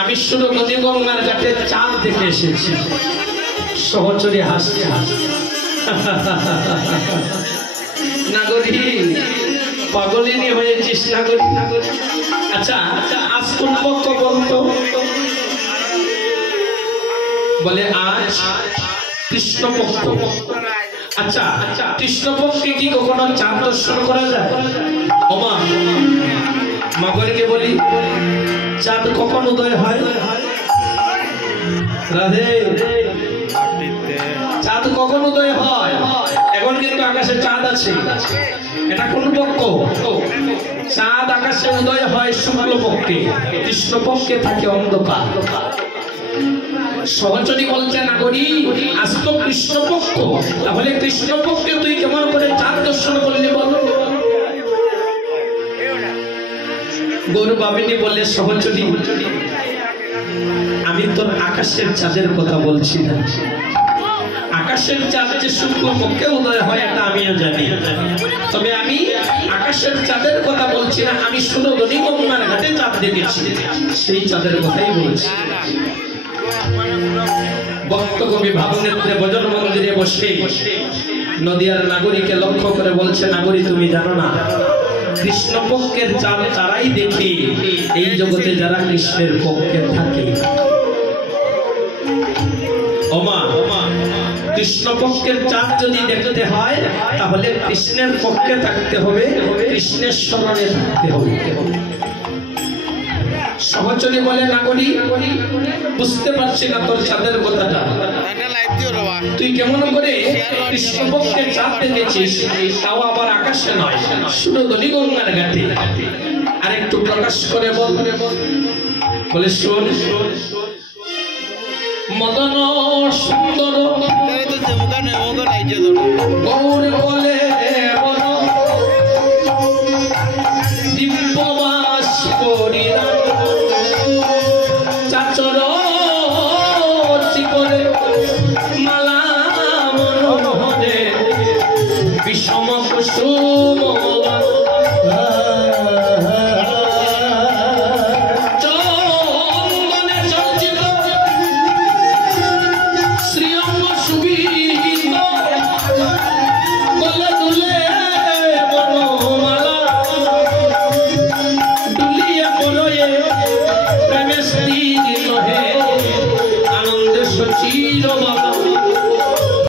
আমি শুধু নদী গঙ্গার ঘাটে চাঁদ দেখে এসেছি। সহচরী হাসতে হাসতে নাগরী পাগলিনী হয়েছিস নাগরী। আচ্ছা আজ কোন পক্ষ বলতো? বলে আজ কৃষ্ণপক্ষ। আচ্ছা কৃষ্ণপক্ষে কি কখনো চাঁদ দর্শন করা যায়? ওমা মাগরীকে বলি চাঁদ কখন উদয় হয়? রাধে চাঁদ কখন উদয় হয়? এখন কিন্তু আকাশে চাঁদ আছে। এটা কোন পক্ষ? চাঁদ আকাশে উদয় হয় শুক্ল পক্ষে, কৃষ্ণ পক্ষে থাকে অন্ধকার। সহচরী বলছে নাগরী আজ তো কৃষ্ণপক্ষ, তাহলে কৃষ্ণপক্ষে তুই কেমন করে চাঁদ দর্শন করলি বল? গৌর বাবিনী বলে সহচরী আমি তোর আকাশের চাঁদের কথা বলছি না। আকাশের চাঁদ যে শুক্ল পক্ষে উদয় হয় এটা আমিও জানি, তবে আমি আকাশের চাঁদের কথা বলছি না। আমি সুরধনী গঙ্গার ঘাটে চাঁদ দেখেছি, সেই চাঁদের কথাই বলছি। ভক্ত কবি ভাবনেত্রে ভজন মন্দিরে বসে নদিয়ার নাগরীকে লক্ষ্য করে বলছে, নাগরী তুমি জানো না কৃষ্ণপক্ষের চাঁদ তারাই দেখে এই জগতে যারা কৃষ্ণের পক্ষে থাকে। ওমা কৃষ্ণপক্ষের চাঁদ যদি দেখতে হয় তাহলে কৃষ্ণের পক্ষে থাকতে হবে, কৃষ্ণের স্মরণে থাকতে হবে। সহচরী বলে নাগরী বুঝতে পারছি না তোর চাঁদের কথাটা, তুই কেমন করে কৃষ্ণপক্ষের চাঁদ দেখেছিস, তাও আবার আকাশে নয় সুরধনী গঙ্গার ঘাটে? আর একটু প্রকাশ করে বল। বলে শোন মদন সুন্দর গৌর বলে দিব্যবাস করিয়া চাচর চিকরে মালা মনোহরে বিষম কুসুম